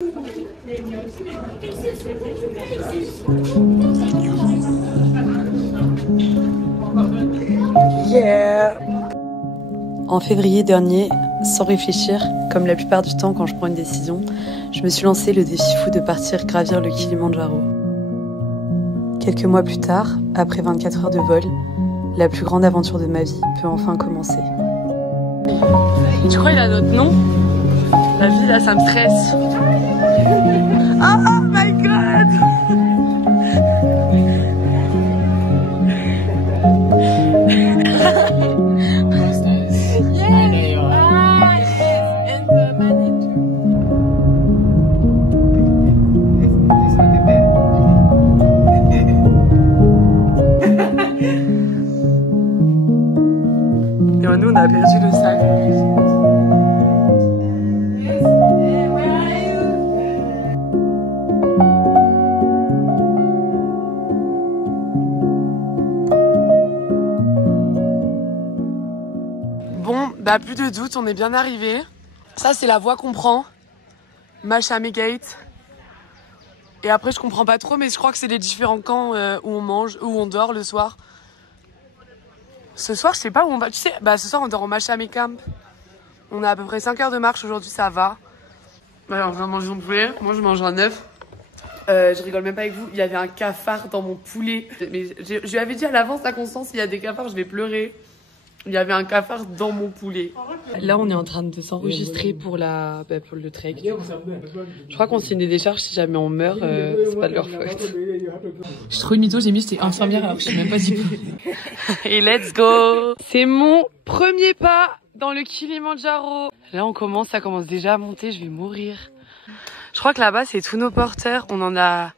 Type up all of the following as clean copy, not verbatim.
Yeah. En février dernier, sans réfléchir, comme la plupart du temps quand je prends une décision, je me suis lancé le défi fou de partir gravir le Kilimandjaro. Quelques mois plus tard, après 24 heures de vol, la plus grande aventure de ma vie peut enfin commencer. Tu crois qu'il a notre nom? La vie là, ça me stresse. Oh my god! Nous, on a perdu le sac. Bon, bah plus de doute, on est bien arrivé. Ça, c'est la voie qu'on prend. Mashame Gate. Et après, je comprends pas trop, mais je crois que c'est les différents camps où on mange, où on dort le soir. Ce soir, je sais pas où on va. Tu sais, bah ce soir, on dort au Mashame Camp. On a à peu près 5 heures de marche aujourd'hui, ça va. Ouais, on vient de manger son poulet. Moi, je mange un œuf. Je rigole même pas avec vous. Il y avait un cafard dans mon poulet. Mais je lui avais dit à l'avance, à Constance, s'il y a des cafards, je vais pleurer. Il y avait un cafard dans mon poulet. Là, on est en train de s'enregistrer pour le trek. Je crois qu'on signe des décharges si jamais on meurt. C'est pas de leur faute. Je suis trop une mytho, j'ai mis j'étais infirmière alors que je sais même pas si. Et let's go! C'est mon premier pas dans le Kilimandjaro. Là, on commence, ça commence déjà à monter, je vais mourir. Je crois que là-bas, c'est tous nos porteurs. On en a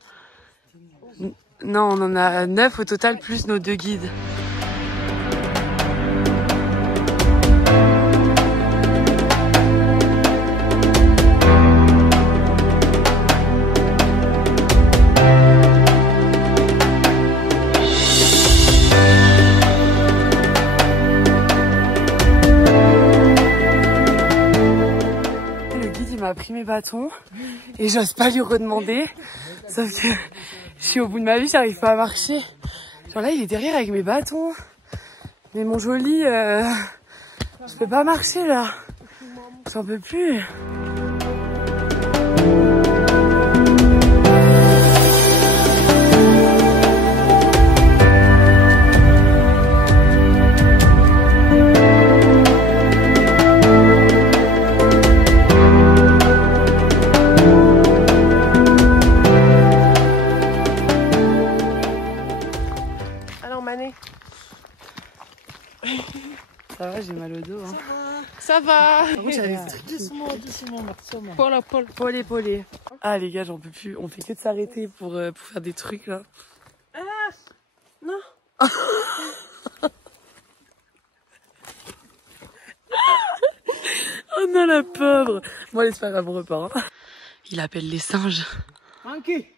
9 au total, plus nos 2 guides. A pris mes bâtons et j'ose pas lui redemander, sauf que je suis au bout de ma vie, j'arrive pas à marcher. Genre là il est derrière avec mes bâtons, mais mon joli je peux pas marcher là, j'en peux plus. Ça va, j'ai mal au dos. Hein. Ça va. Doucement. Polé. Ah les gars, j'en peux plus. On fait que de s'arrêter pour faire des trucs là. Ah non. Oh non la pauvre. Moi allez se faire un bon repas. Hein. Il appelle les singes. Monkey.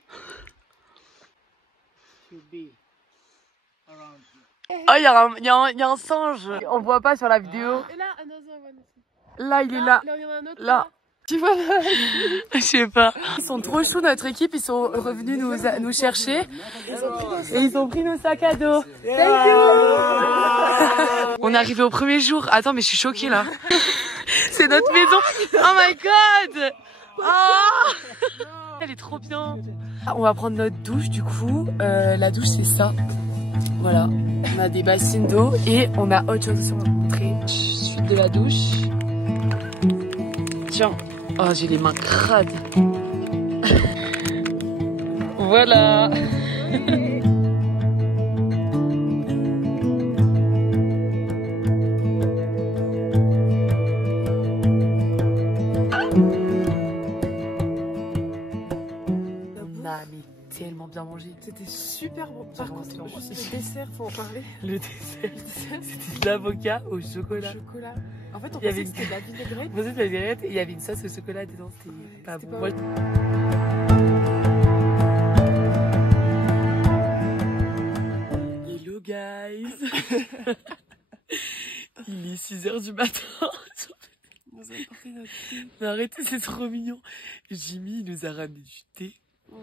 Oh, il y a un singe. On le voit pas sur la vidéo. Et là, il est là. Là. Tu vois? Je sais pas. Ils sont trop choux, notre équipe. Ils sont revenus nous chercher. Et ils ont pris nos sacs à dos. Thank you. On est arrivé au premier jour. Attends, mais je suis choquée là. C'est notre maison. Oh my god. Oh. Elle est trop bien. On va prendre notre douche du coup. La douche, c'est ça. Voilà. On a des bassines d'eau et on a autre chose aussi à vous montrer. Suite de la douche. Tiens. Oh, j'ai les mains crades. Voilà. Tellement bien mangé. C'était super bon. Par contre, le dessert, faut en parler. Le dessert, c'était de l'avocat au chocolat. En fait, on pensait que c'était de la vinaigrette. On pensait que c'était de la vinaigrette et il y avait une sauce au chocolat dedans. C'était pas bon. Moi, hello guys. Il est 6 h du matin. Mais arrêtez, c'est trop mignon. Jimmy nous a ramené du thé.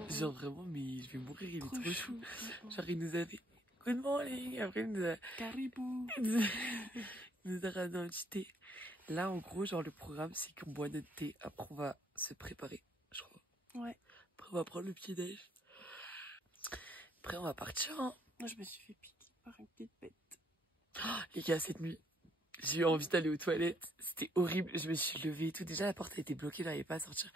Genre vraiment, mais je vais mourir, il est trop chou. Genre il nous a fait good morning. Après il nous a... Caribou. Il nous a ramené un petit thé. Là en gros, genre le programme c'est qu'on boit notre thé. Après on va se préparer, je crois. Ouais. Après on va prendre le petit déj. Après on va partir. Hein. Moi je me suis fait piquer par une petite bête. Oh, les gars, cette nuit, j'ai eu envie d'aller aux toilettes. C'était horrible. Je me suis levée et tout. Déjà, la porte a été bloquée, j'arrivais pas à sortir.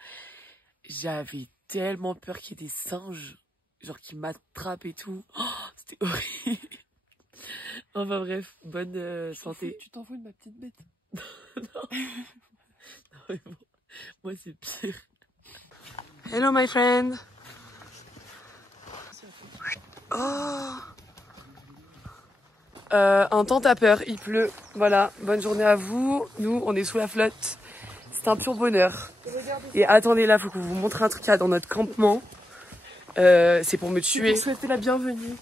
J'avais tellement peur qu'il y ait des singes, genre qui m'attrapent et tout. Oh, c'était horrible. Enfin bref, bonne santé. Tu t'en fous de ma petite bête? Non. Non, mais bon, moi c'est pire. Hello my friend. Oh. Un temps à peur, il pleut. Voilà, bonne journée à vous. Nous, on est sous la flotte. C'est un pur bonheur. Et attendez, là, faut qu'on vous montre un truc qu'il y a dans notre campement. C'est pour me tuer. Pour souhaiter la bienvenue.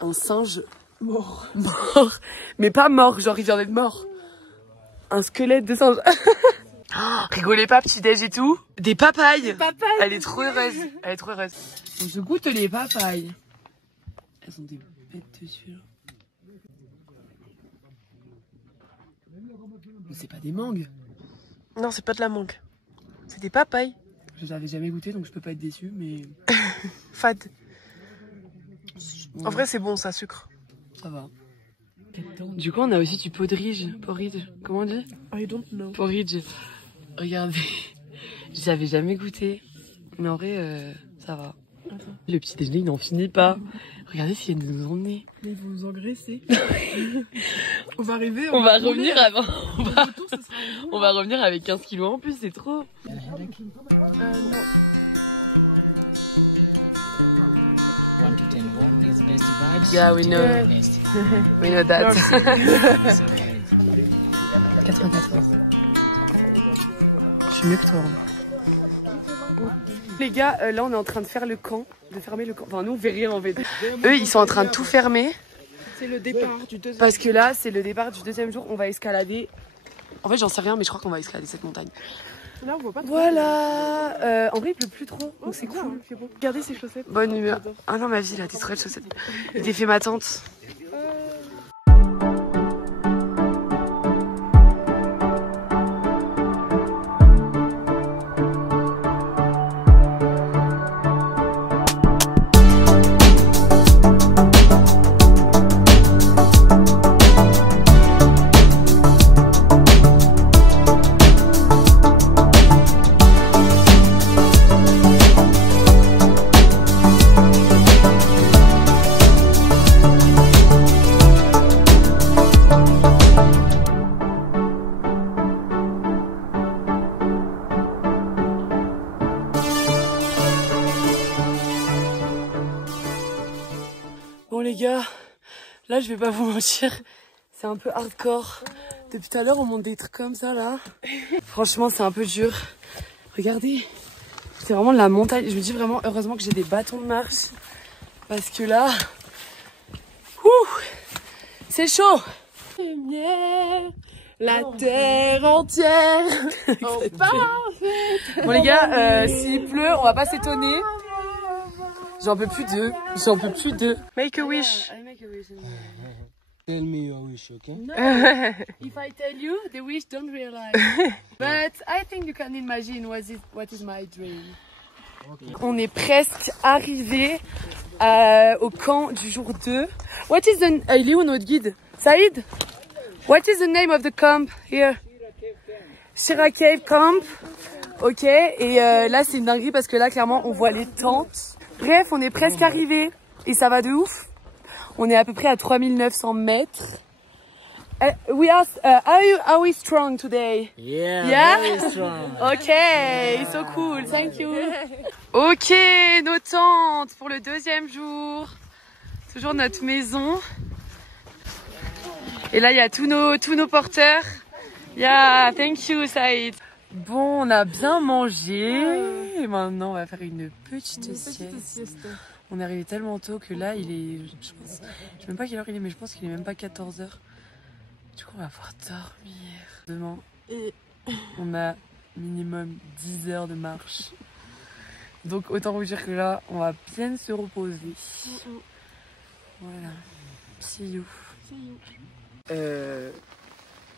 Un singe Mort. mort. Mais pas mort, genre il vient d'être mort. Un squelette de singe. Oh, rigolez pas, petit déj et tout. Des papayes. Des papayes. Elle est trop heureuse. Elle est trop heureuse. On se goûte les papayes. Elles ont des bêtes dessus. Là. Mais c'est pas des mangues. Non, c'est pas de la mangue. C'est des papayes. Je l'avais jamais goûté donc je peux pas être déçue, mais. Fade. Ouais. En vrai, c'est bon, ça sucre. Ça va. Du coup, on a aussi du porridge. Porridge. Comment on dit? I don't know. Porridge. Regardez. Je l'avais jamais goûté. Mais en vrai, ça va. Attends. Le petit déjeuner, il n'en finit pas. Regardez s'il y a de nous emmener. Mais ils vont nous engraisser. On va arriver. On va revenir avant. Retour, ça sera On va revenir avec 15 kilos en plus, c'est trop. non. One to 10, one is best vibes. Yeah, we know. Ten best. We know that. So, 94. Je suis mieux que toi. Les gars, là on est en train de faire le camp, de fermer le camp. Enfin nous on fait rien en fait. Eux ils sont en train de tout fermer. C'est le départ du deuxième. Parce que là c'est le départ du deuxième jour, on va escalader. En fait j'en sais rien mais je crois qu'on va escalader cette montagne. Là on voit pas trop. Voilà. En vrai il pleut plus trop, donc c'est cool. C'est bon. Regardez ces chaussettes. Bonne humeur. Ah non ma vie là, t'es trop de chaussettes. Il t'ai fait ma tante. Bon les gars, là je vais pas vous mentir, c'est un peu hardcore. Depuis tout à l'heure on monte des trucs comme ça là. Franchement c'est un peu dur. Regardez, c'est vraiment de la montagne. Je me dis vraiment heureusement que j'ai des bâtons de marche. Parce que là, c'est chaud. La terre entière. Bon les gars, s'il pleut, on va pas s'étonner. J'en peux plus d'eux. J'en peux plus d'eux. Make a wish. tell me your wish, okay? If I tell you, the wish don't realize. But I think you can imagine what is my dream. Okay. On est presque arrivé au camp du jour 2. What is the... il est où notre guide? Saïd? What is the name of the camp here? Shira Cave Camp. Ok, et là c'est une dinguerie parce que là clairement on voit les tentes. Bref, on est presque arrivé et ça va de ouf. On est à peu près à 3900 mètres. Are we strong today? Yeah, very strong. Okay, so cool, thank you. Ok, nos tentes pour le deuxième jour. Toujours notre maison. Et là, il y a tous nos porteurs. Yeah, thank you, Saïd. Bon, on a bien mangé. Et maintenant, on va faire une petite sieste. On est arrivé tellement tôt que là, il est... Je sais même pas quelle heure il est, mais je pense qu'il est même pas 14 h. Du coup, on va pouvoir dormir demain. Et On a minimum 10 heures de marche. Donc autant vous dire que là, on va bien se reposer. Voilà. See you.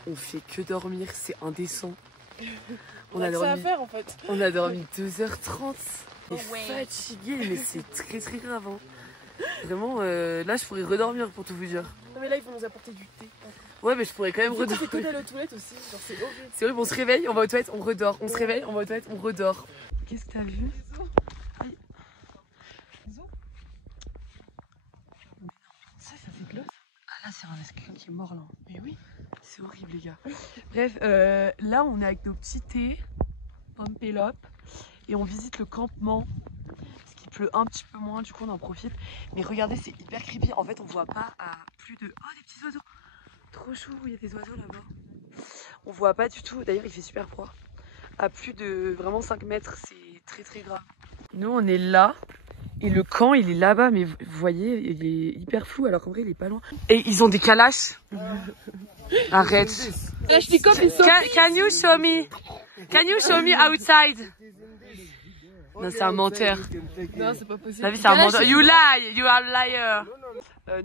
On fait que dormir, c'est indécent. On a dormi, faire en fait. on a dormi 2h30. On est fatigué, mais c'est très très grave. Hein. Vraiment, là je pourrais redormir pour tout vous dire. Non mais là ils vont nous apporter du thé. Ouais, mais je pourrais quand même On fait redormir. que d'aller aux toilettes aussi, genre c'est horrible. C'est horrible, on se réveille, on va aux toilettes, on redort. On se réveille, on va aux toilettes, on redort. Qu'est-ce que t'as vu? Ça fait de l'os. Ah là, c'est quelqu'un qui est mort là. Mais oui, c'est horrible les gars. Bref, là on est avec nos petits thés, Pompelop, et on visite le campement. Parce qu'il pleut un petit peu moins, du coup on en profite. Mais regardez, c'est hyper creepy. En fait, on voit pas à plus de... Oh, des petits oiseaux. Trop chou, il y a des oiseaux là-bas. On voit pas du tout, d'ailleurs il fait super froid. À plus de vraiment 5 mètres, c'est très très grave. Nous on est là, et le camp il est là-bas, mais vous voyez, il est hyper flou alors qu'en vrai il est pas loin. Et ils ont des calaches. Arrête. Can you show me? Can you show me outside? Non, c'est un menteur. Non, c'est pas possible. La vie, c'est un menteur. You lie, you are a liar.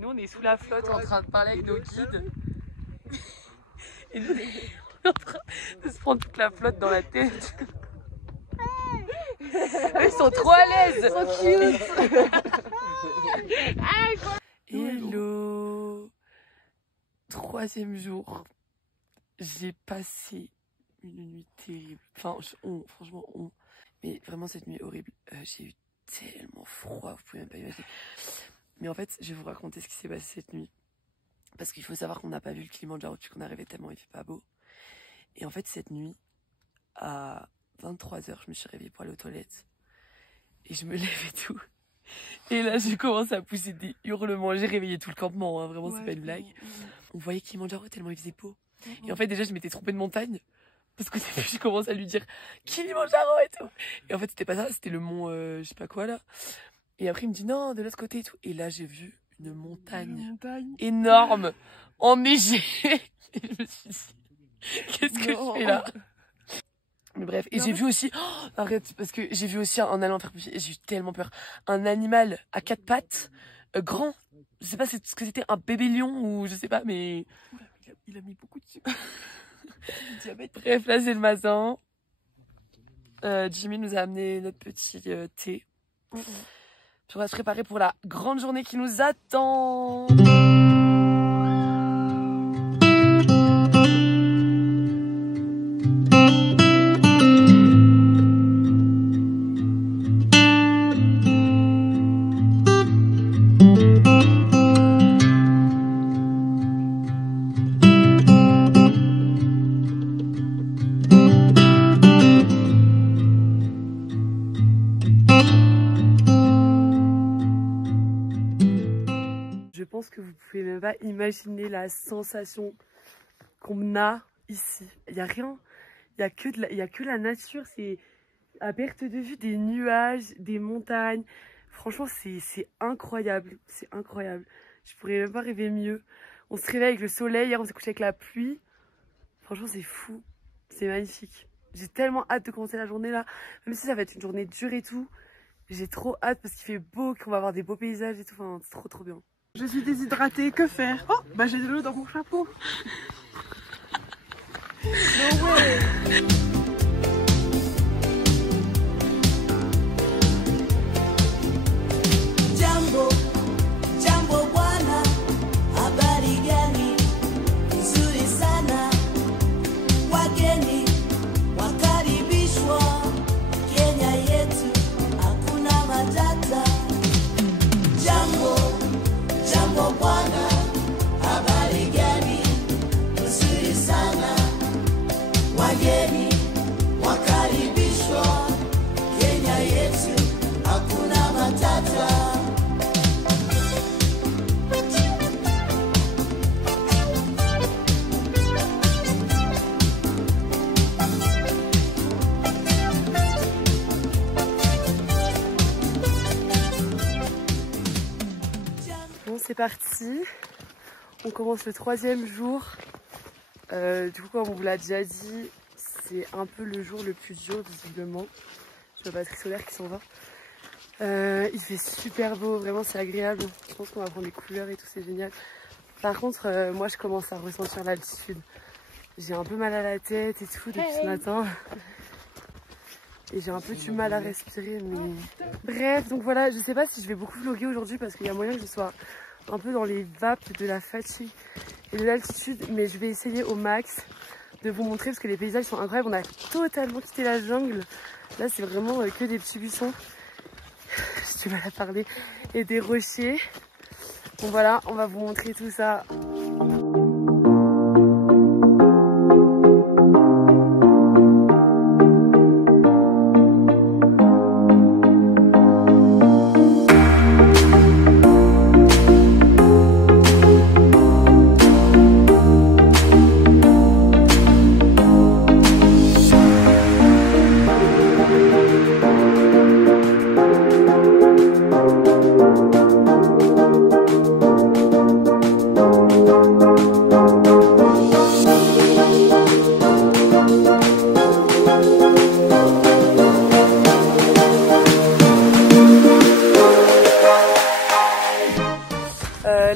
Nous on est sous la flotte en train de parler avec nos guides. Et nous, on est en train de se prendre toute la flotte dans la tête. Ils sont trop à l'aise. Hello. 3e jour. J'ai passé une nuit terrible. Enfin, franchement, mais vraiment cette nuit horrible. J'ai eu tellement froid, vous pouvez même pas imaginer. Mais en fait, je vais vous raconter ce qui s'est passé cette nuit. Parce qu'il faut savoir qu'on n'a pas vu le Kilimanjaro depuis qu'on est arrivé tellement il fait pas beau. Et en fait, cette nuit, à 23h, je me suis réveillée pour aller aux toilettes. Et je me lève et tout. Et là, j'ai commencé à pousser des hurlements. J'ai réveillé tout le campement, hein. Vraiment, c'est pas une blague. On voyait Kilimanjaro tellement il faisait beau. Et en fait, déjà, je m'étais trompée de montagne. Parce qu'au début, j'ai commencé à lui dire Kilimanjaro et tout. Et en fait, c'était pas ça, c'était le mont je sais pas quoi là. Et après, il me dit non, de l'autre côté et tout. Et là, j'ai vu une montagne énorme, enneigée. Et je me suis dit, qu'est-ce que je fais là? Mais bref, et j'ai vu aussi, oh, arrête, parce que j'ai vu aussi en allant faire pipi, j'ai eu tellement peur, un animal à 4 pattes, grand. Je sais pas ce que c'était, un bébé lion ou je sais pas, mais il a mis beaucoup de diabète. Bref, là c'est le matin. Jimmy nous a amené notre petit thé. Puis on va se préparer pour la grande journée qui nous attend. Je pense que vous pouvez même pas imaginer la sensation qu'on a ici. Il y a rien, il y a que la nature, c'est à perte de vue des nuages, des montagnes. Franchement, c'est incroyable, c'est incroyable. Je pourrais même pas rêver mieux. On se réveille avec le soleil, hier on s'est couché avec la pluie. Franchement, c'est fou, c'est magnifique. J'ai tellement hâte de commencer la journée là, même si ça va être une journée dure et tout. J'ai trop hâte parce qu'il fait beau, qu'on va avoir des beaux paysages et tout. Enfin, c'est trop bien. Je suis déshydratée, que faire? Oh, bah j'ai de l'eau dans mon chapeau. No way. Jambo bwana, habari gani? Nzuri sana, wageni wakaribishwa Kenya yetu, hakuna matata. Jambo bwana, habari gani? Nzuri sana, wageni wakaribishwa Kenya yetu, hakuna matata. Bon, c'est parti. On commence le 3e jour. Du coup, comme on vous l'a déjà dit, c'est un peu le jour le plus dur visiblement. Je vois la batterie solaire qui s'en va. Il fait super beau, vraiment c'est agréable. Je pense qu'on va prendre des couleurs et tout, c'est génial. Par contre, moi je commence à ressentir l'altitude. J'ai un peu mal à la tête et tout depuis ce matin. Et j'ai un peu du mal à respirer, mais... Bref, donc voilà, je sais pas si je vais beaucoup vlogger aujourd'hui parce qu'il y a moyen que je sois un peu dans les vapes de la fatigue et de l'altitude. Mais je vais essayer au max de vous montrer parce que les paysages sont incroyables. On a totalement quitté la jungle. Là, c'est vraiment que des petits buissons. J'ai du mal à parler. Et des rochers. Donc voilà, on va vous montrer tout ça.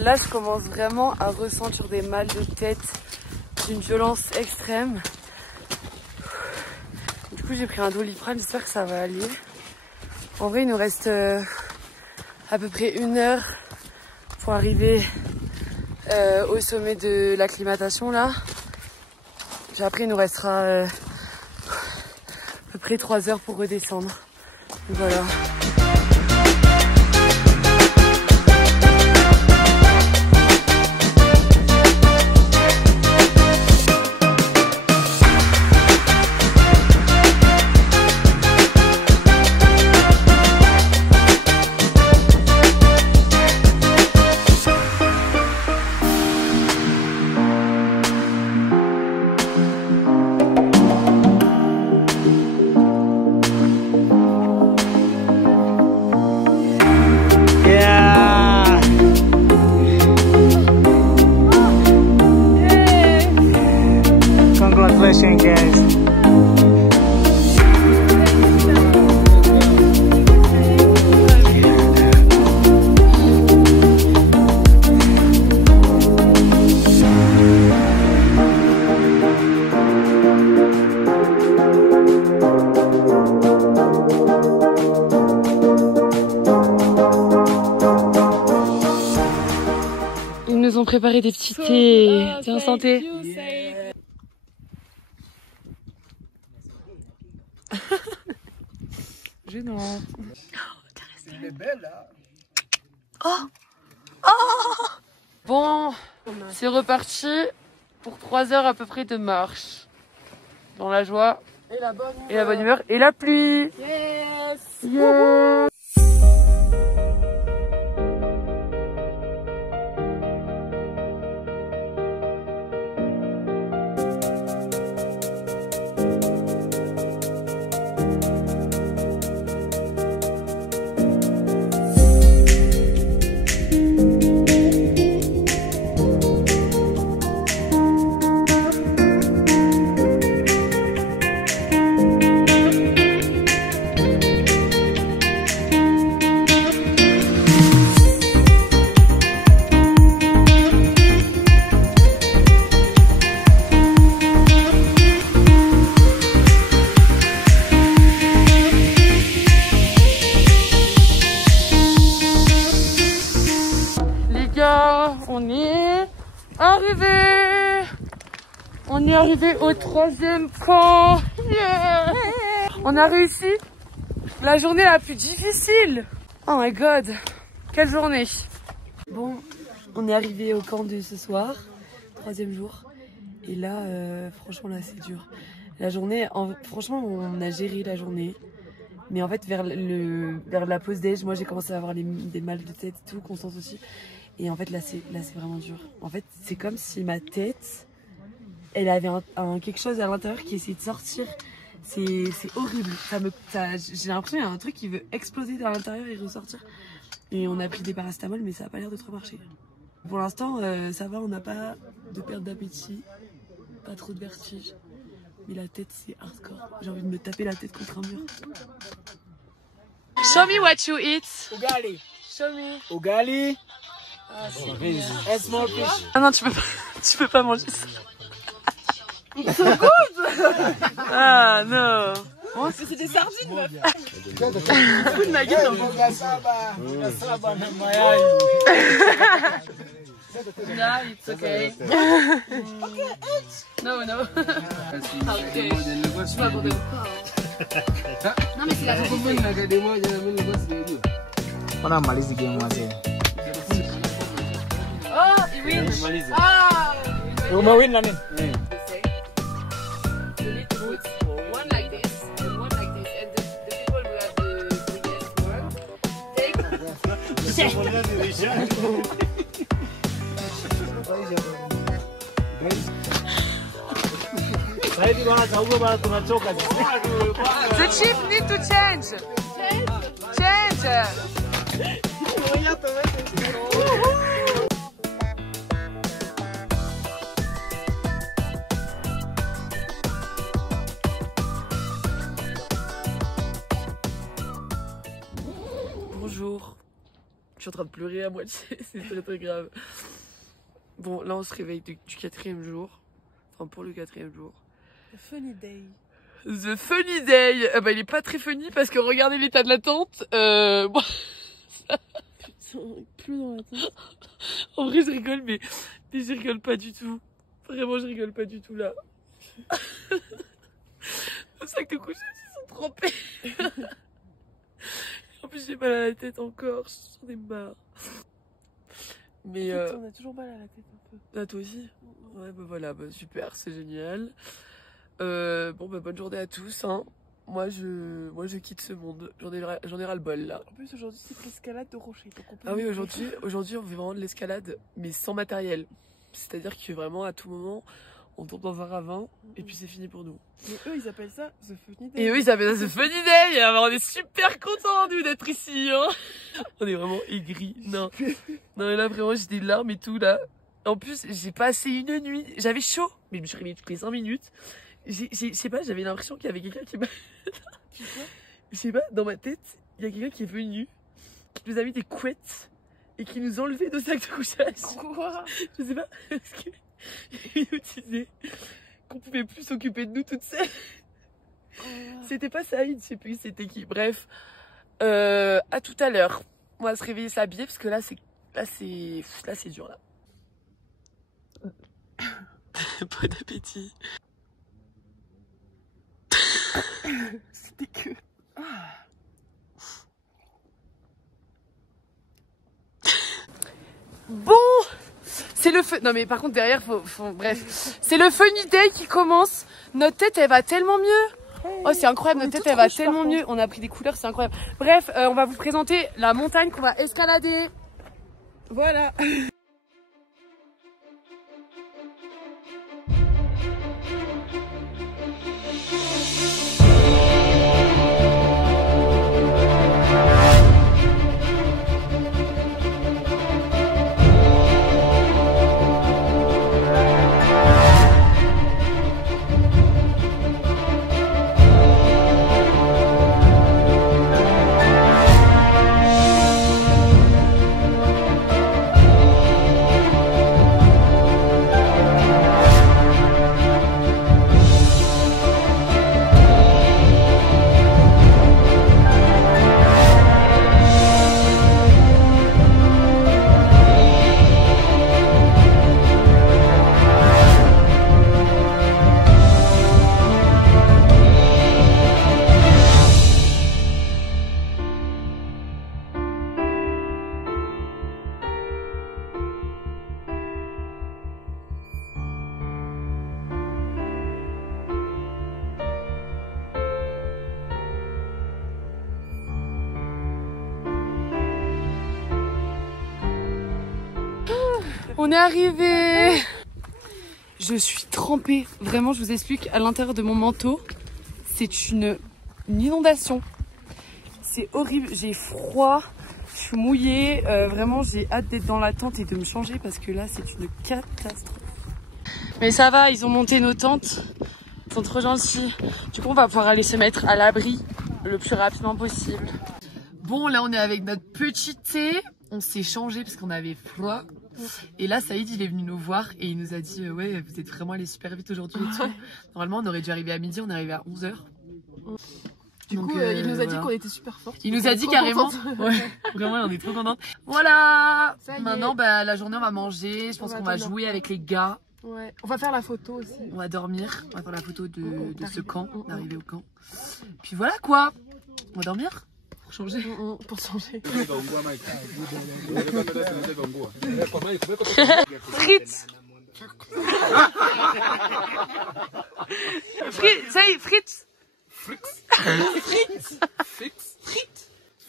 Là, je commence vraiment à ressentir des mal de tête d'une violence extrême. Du coup, j'ai pris un Doliprane, j'espère que ça va aller. En vrai, il nous reste à peu près 1 heure pour arriver au sommet de l'acclimatation là. Puis après, il nous restera à peu près 3 heures pour redescendre. Donc voilà. Congratulations, guys. Ils nous ont préparé des petits thés. Tiens, santé. Gênant. Elle est belle, là. Bon, c'est reparti pour 3 heures à peu près de marche. Dans la joie Et la bonne et la bonne humeur et la pluie. Yes. Yeah. On est arrivé. On est arrivé au 3e camp. Yeah. On a réussi la journée la plus difficile. Oh my god, quelle journée. Bon, on est arrivé au camp de ce soir, 3e jour. Et là, franchement, là c'est dur. La journée, franchement, on a géré la journée. Mais en fait, vers la pause déj, moi j'ai commencé à avoir des mal de tête et tout, Constance aussi. Et en fait, là c'est vraiment dur. En fait, c'est comme si ma tête, elle avait quelque chose à l'intérieur qui essayait de sortir. C'est horrible. J'ai l'impression qu'il y a un truc qui veut exploser à l'intérieur et ressortir. Et on a pris des paracétamol, mais ça n'a pas l'air de trop marcher. Pour l'instant, ça va, on n'a pas de perte d'appétit, pas trop de vertige. Mais la tête, c'est hardcore. J'ai envie de me taper la tête contre un mur. Show me what you eat. Ugali. Show me. Ugali. Ah, And small fish. ah non, tu peux pas manger ça. Ah non. C'est des sardines, meuf. Fous de ma gueule. No, it's okay. No, no. Okay. Je vais aborder. Non mais c'est la On a malice game wazee. Oh, il win. Ah. Umewin nani? You need to put one like this and one like this, and the people who have the biggest one take. The chief need to change. Change. Bonjour. Je suis en train de pleurer à moitié, c'est très très grave. Bon, là on se réveille du 4e jour. Enfin pour le 4e jour. The funny day. The funny day. Bah il est pas très funny parce que regardez l'état de la tente. Bon, Putain, il pleut dans la tente. en vrai je rigole mais je rigole pas du tout. Vraiment je rigole pas du tout là. Le sac de couchage ils sont trempés. En plus j'ai mal à la tête encore, j'en ai marre. Mais Putain, on a toujours mal à la tête un peu. ah, toi aussi? Ouais bah voilà, bah super, c'est génial. Bon bah bonne journée à tous hein. Moi je quitte ce monde, j'en ai ras le bol là. En plus aujourd'hui c'est l'escalade de rocher. Donc on peut Ah oui aujourd'hui on fait vraiment de l'escalade mais sans matériel. C'est-à-dire que vraiment à tout moment on tombe dans un ravin et puis c'est fini pour nous. Mais eux ils appellent ça The Funny Day. Et eux ils appellent ça The Funny Day. Alors, on est super contents nous d'être ici hein. On est vraiment aigris. Non mais là vraiment j'ai des larmes et tout là. En plus j'ai passé une nuit, j'avais chaud mais je me suis réveillée toutes les 5 minutes. Je sais pas, j'avais l'impression qu'il y avait quelqu'un qui m'a... Je sais pas, dans ma tête, il y a quelqu'un qui est venu, qui nous a mis des couettes et qui nous enlevait nos sacs de couchage. Quoi? Je sais pas, parce qu'il nous disait qu'on pouvait plus s'occuper de nous toutes seules. C'était pas Saïd, je sais plus c'était qui. Bref, à tout à l'heure. On va se réveiller, s'habiller parce que là c'est dur là. Bon appétit. C'était que... Bon, c'est le feu. Non mais par contre derrière bref, c'est le funny day qui commence. Notre tête elle va tellement mieux. Oh c'est incroyable, notre tête elle va tellement mieux. On a pris des couleurs, c'est incroyable. Bref, on va vous présenter la montagne qu'on va escalader. Voilà. On est arrivé. Je suis trempée. Vraiment, je vous explique, à l'intérieur de mon manteau, c'est une inondation. C'est horrible, j'ai froid, je suis mouillée. Vraiment, j'ai hâte d'être dans la tente et de me changer parce que là, c'est une catastrophe. Mais ça va, ils ont monté nos tentes. Ils sont trop gentils. Du coup, on va pouvoir aller se mettre à l'abri le plus rapidement possible. Bon, là, on est avec notre petit thé. On s'est changé parce qu'on avait froid. Et là, Saïd, il est venu nous voir et il nous a dit ouais, vous êtes vraiment allés super vite aujourd'hui et tout. Normalement, on aurait dû arriver à midi, on est arrivé à 11h. Du coup, il nous a dit qu'on était super fortes. Il nous a dit carrément. Ouais, vraiment, on est trop contente. Voilà. Maintenant, bah, la journée, on va manger. Je pense qu'on va jouer avec les gars. Ouais. On va faire la photo aussi. On va dormir. On va faire la photo de ce camp, d'arriver au camp. Puis voilà quoi. On va dormir. Pour changer. Pour changer. Frites. Frites. Ça y est, frites. Frites. Frites.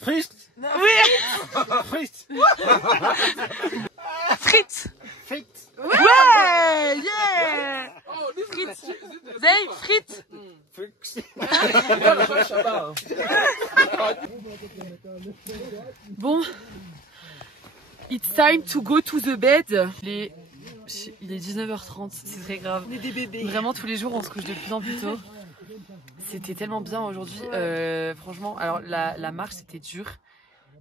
Frites. Oui. Frites. Frites. Frites. Ouais, yeah. Frites. Zay, frites. Bon, it's time to go to the bed. Il est 19h30, c'est très grave. On est des bébés. Vraiment, tous les jours, on se couche de plus en plus tôt. C'était tellement bien aujourd'hui. Franchement, alors la marche, c'était dur.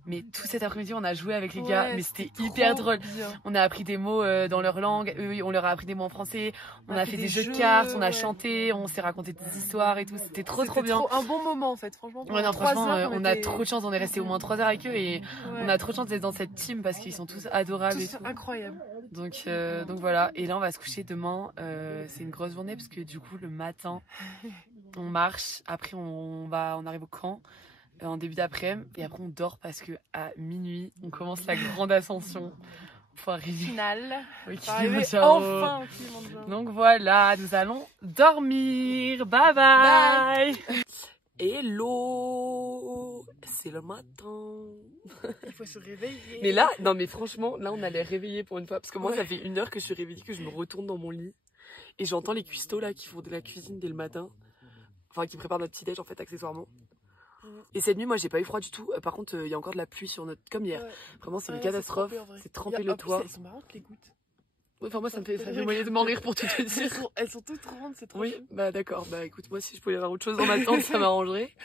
Mais tout cet après-midi, on a joué avec les gars, mais c'était hyper drôle. Bien. On a appris des mots dans leur langue, eux, on leur a appris des mots en français. On a fait des jeux de cartes, on a chanté, on s'est raconté des histoires et tout. C'était trop bien. Un bon moment en fait, franchement. Ouais, non, franchement, on a trop de chance. On est resté au moins 3 heures avec eux et on a trop de chance d'être dans cette team parce qu'ils sont tous adorables et tout. Incroyable. Donc voilà. Et là, on va se coucher demain. C'est une grosse journée parce que du coup, le matin, on marche. Après, on arrive au camp. En début d'après-midi et après on dort parce que à minuit on commence la grande ascension pour arriver finale. Enfin. Donc voilà, nous allons dormir. Bye bye. Hello, c'est le matin. Il faut se réveiller. Mais là, non mais franchement, là on allait réveiller pour une fois parce que moi ça fait 1 heure que je suis réveillée, que je me retourne dans mon lit et j'entends les cuistots là qui font de la cuisine dès le matin, enfin qui préparent notre petit déj en fait accessoirement. Et cette nuit, moi, j'ai pas eu froid du tout. Par contre, il y a encore de la pluie sur notre... Comme hier. Vraiment, c'est une catastrophe. C'est trempé le toit. Elles sont marrantes, les gouttes. Ouais, enfin, moi, ça me fait moyen de m'en rire pour tout te dire. Elles sont toutes rondes, c'est trop Oui, chou. bah d'accord. Bah écoute, moi, si je pouvais avoir autre chose dans ma tente, ça m'arrangerait.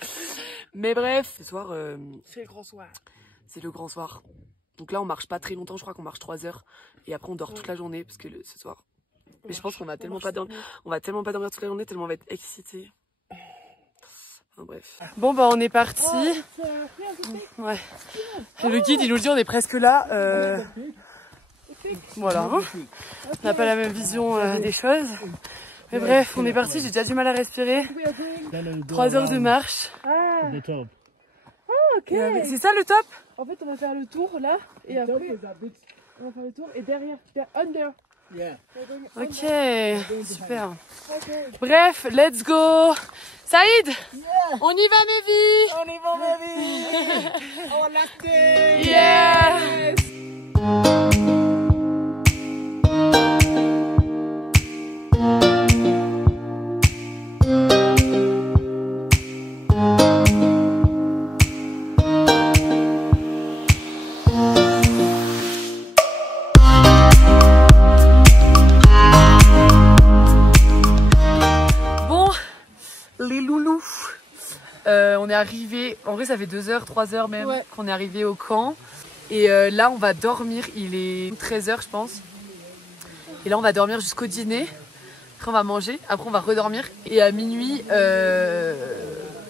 Mais bref, ce soir... c'est le grand soir. C'est le grand soir. Donc là, on marche pas très longtemps. Je crois qu'on marche 3 heures. Et après, on dort toute la journée parce que ce soir... Mais je pense qu'on va tellement pas dormir. On va tellement pas dormir toute la journée, tellement on va être excités. Enfin, bref. Bon bah on est parti. Ouais. Et le guide il nous dit on est presque là. Voilà. On n'a pas la même vision des choses. Mais bref, on est parti. J'ai déjà du mal à respirer. 3 heures de marche. Ok. C'est ça le top? En fait on va faire le tour là et après on va faire le tour et derrière under. Yeah. Ok, super. Bref, let's go. Saïd, on y va, Mévi. On y va, baby. Oh, last day. Yeah. On est arrivé, en vrai ça fait 2 heures, 3 heures même qu'on est arrivé au camp. Et là on va dormir, il est 13h je pense. Et là on va dormir jusqu'au dîner. Après on va manger, après on va redormir. Et à minuit,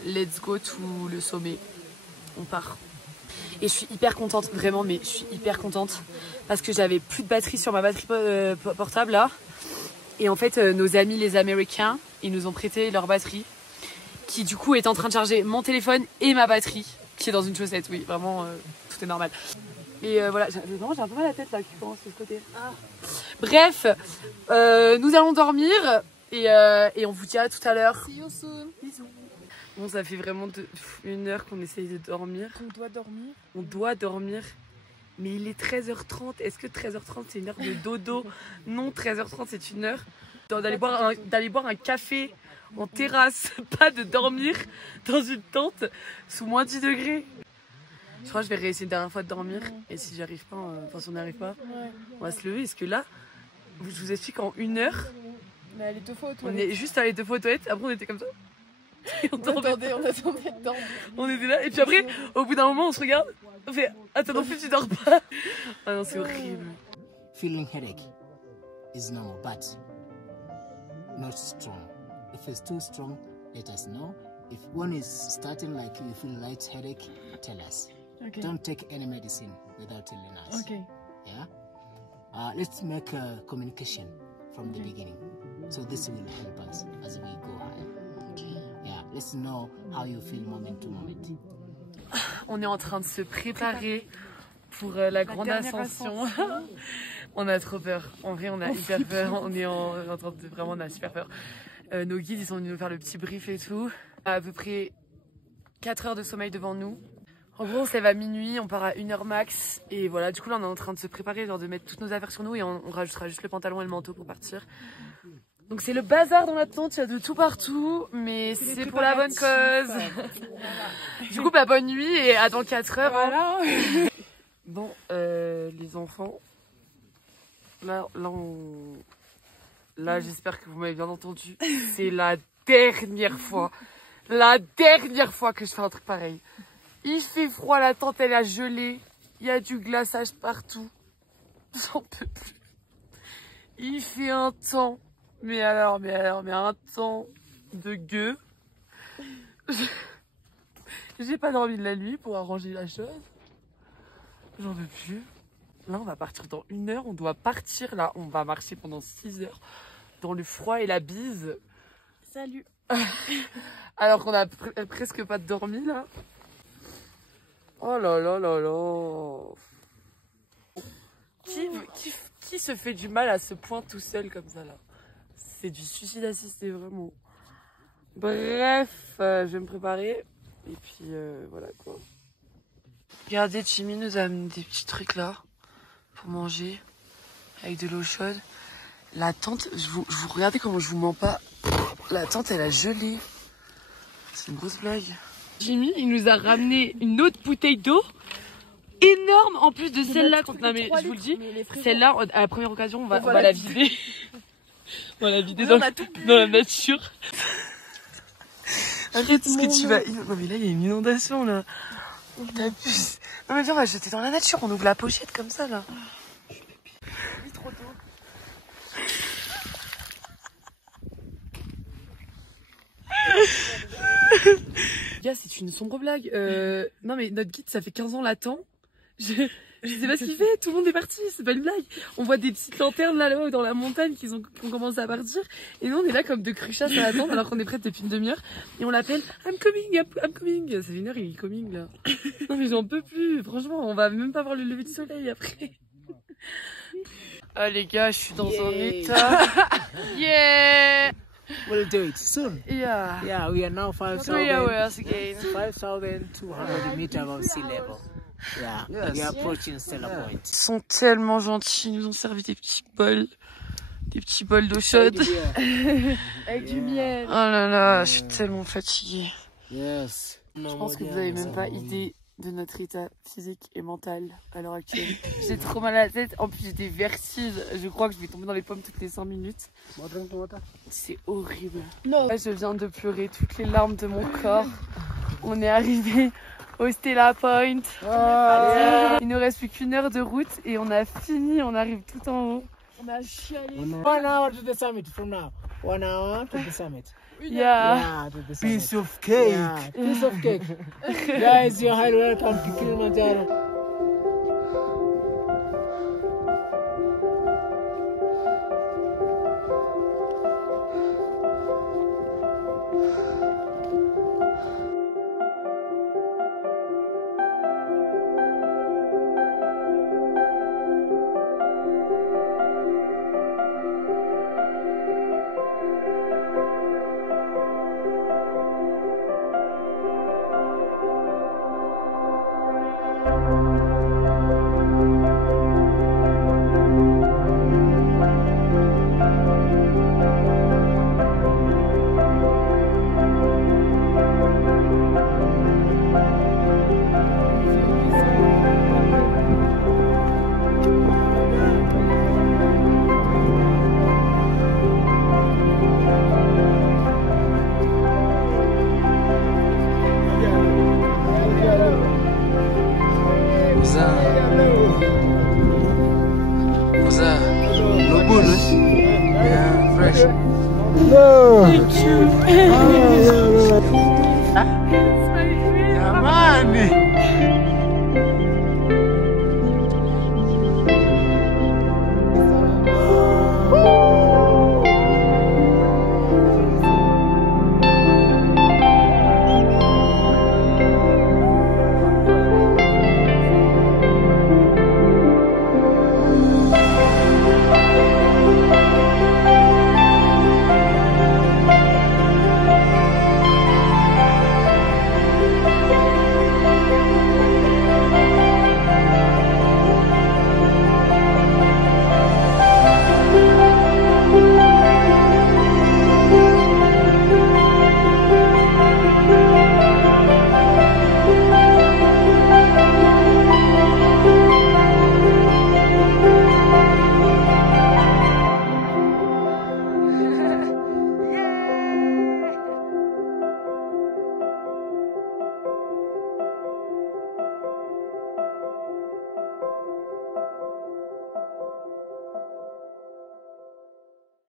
let's go to le sommet. On part. Et je suis hyper contente, vraiment, mais je suis hyper contente. Parce que j'avais plus de batterie sur ma batterie portable là. Et en fait nos amis les Américains, ils nous ont prêté leur batterie. Qui du coup est en train de charger mon téléphone et ma batterie qui est dans une chaussette, oui vraiment tout est normal. Et voilà, j'ai un peu mal à la tête là qui commence de ce côté. Bref, nous allons dormir et on vous dit à tout à l'heure. See you soon. Bisous. Bon, ça fait vraiment 1 heure qu'on essaye de dormir. On doit dormir. On doit dormir. Mais il est 13h30. Est-ce que 13h30 c'est une heure de dodo? Non, 13h30 c'est une heure d'aller boire un café en terrasse, pas de dormir dans une tente sous moins 10 degrés. Je crois que je vais réessayer une dernière fois de dormir et si j'arrive pas, enfin si on n'y arrive pas, on va se lever. Parce que là, je vous explique en 1 heure, Mais elle est deux fois aux On toilettes. est juste allé deux fois aux toilettes, après on était comme ça. Et on On attendait dedans. On était là, et puis après, au bout d'un moment, on se regarde, on fait attends, non plus, tu dors pas. Ah non, c'est horrible. Feeling headache is normal, but not strong. If it's too strong, let us know. If one is starting like you feel light headache, tell us. Okay. Don't take any medicine without telling us. Okay. Yeah. Let's make a communication from the beginning, so this will help us as we go higher. Yeah. Let's know how you feel moment to moment. On est en train de se préparer pour la grande ascension. On a trop peur. En vrai, on a hyper peur. On est en train de vraiment, on a super peur. Nos guides, ils sont venus nous faire le petit brief et tout. À peu près 4 heures de sommeil devant nous. En gros, on se lève à minuit, on part à 1h max. Et voilà, du coup, là, on est en train de se préparer, genre de mettre toutes nos affaires sur nous et on rajoutera juste le pantalon et le manteau pour partir. Donc c'est le bazar dans la tente, il y a de tout partout, mais c'est pour la bonne cause. Du coup, bah, bonne nuit et à dans 4 heures. Voilà. Bon, les enfants, là, j'espère que vous m'avez bien entendu. C'est la dernière fois que je fais un truc pareil. Il fait froid, la tente elle a gelé, il y a du glaçage partout. J'en peux plus. Il fait un temps, mais un temps de gueux. J'ai pas dormi de la nuit pour arranger la chose. J'en peux plus. Là, on va partir dans 1 heure. On doit partir là. On va marcher pendant 6 heures dans le froid et la bise. Salut. Alors qu'on a presque pas dormi là. Oh là là là là. Qui se fait du mal à ce point tout seul comme ça là? C'est du suicide assisté vraiment. Bref, je vais me préparer. Et puis voilà quoi. Regardez, Jimmy nous a amené des petits trucs là pour manger avec de l'eau chaude. La tente, vous regardez comment je vous mens pas. La tente elle a gelé. C'est une grosse blague. Jimmy il nous a ramené une autre bouteille d'eau énorme en plus de celle-là. Non mais je vous le dis, celle-là à la première occasion on va la vider. On va la vider dans la nature. Arrête tout ce que tu vas. Non mais là il y a une inondation là. T'abuses. Non mais viens on va jeter dans la nature, on ouvre la pochette comme ça là. Trop tôt. Gars, c'est une sombre blague. Non mais notre guide, ça fait 15 ans l'attend. Je sais pas ce qu'il fait, tout le monde est parti, c'est pas une blague. On voit des petites lanternes là-haut dans la montagne qui ont commencé à partir. Et nous on est là comme de cruchas à attendre alors qu'on est prêts depuis une demi-heure. Et on l'appelle I'm coming. Ça fait 1 heure, il est coming là. Non mais j'en peux plus, franchement, on va même pas voir le lever du soleil après. Ah les gars, je suis dans un état. Yeah. We'll do it soon. Yeah. Yeah, we are now 3 hours again. 5,200 meters above sea level. Yeah, we are approaching Stella Point. Ils sont tellement gentils, ils nous ont servi des petits bols d'eau chaude. Avec du miel. Oh là là, je suis tellement fatiguée. Yes. Je pense que vous avez même pas idée de notre état physique et mental à l'heure actuelle. J'ai trop mal à la tête, en plus j'ai des vertiges. Je crois que je vais tomber dans les pommes toutes les 5 minutes. C'est horrible. Non. Là, je viens de pleurer toutes les larmes de mon corps. On est arrivé au Stella Point. Il nous reste plus qu'1 heure de route et on a fini, on arrive tout en haut. On a chialé. 1 hour to the summit from now. 1 hour to the summit. Yeah. To the summit. Piece of cake. Yeah, piece of cake. Guys, you're highly welcome to Kilimanjaro. Thank you. What's up? No bonus? Yeah, fresh. No. Jamani.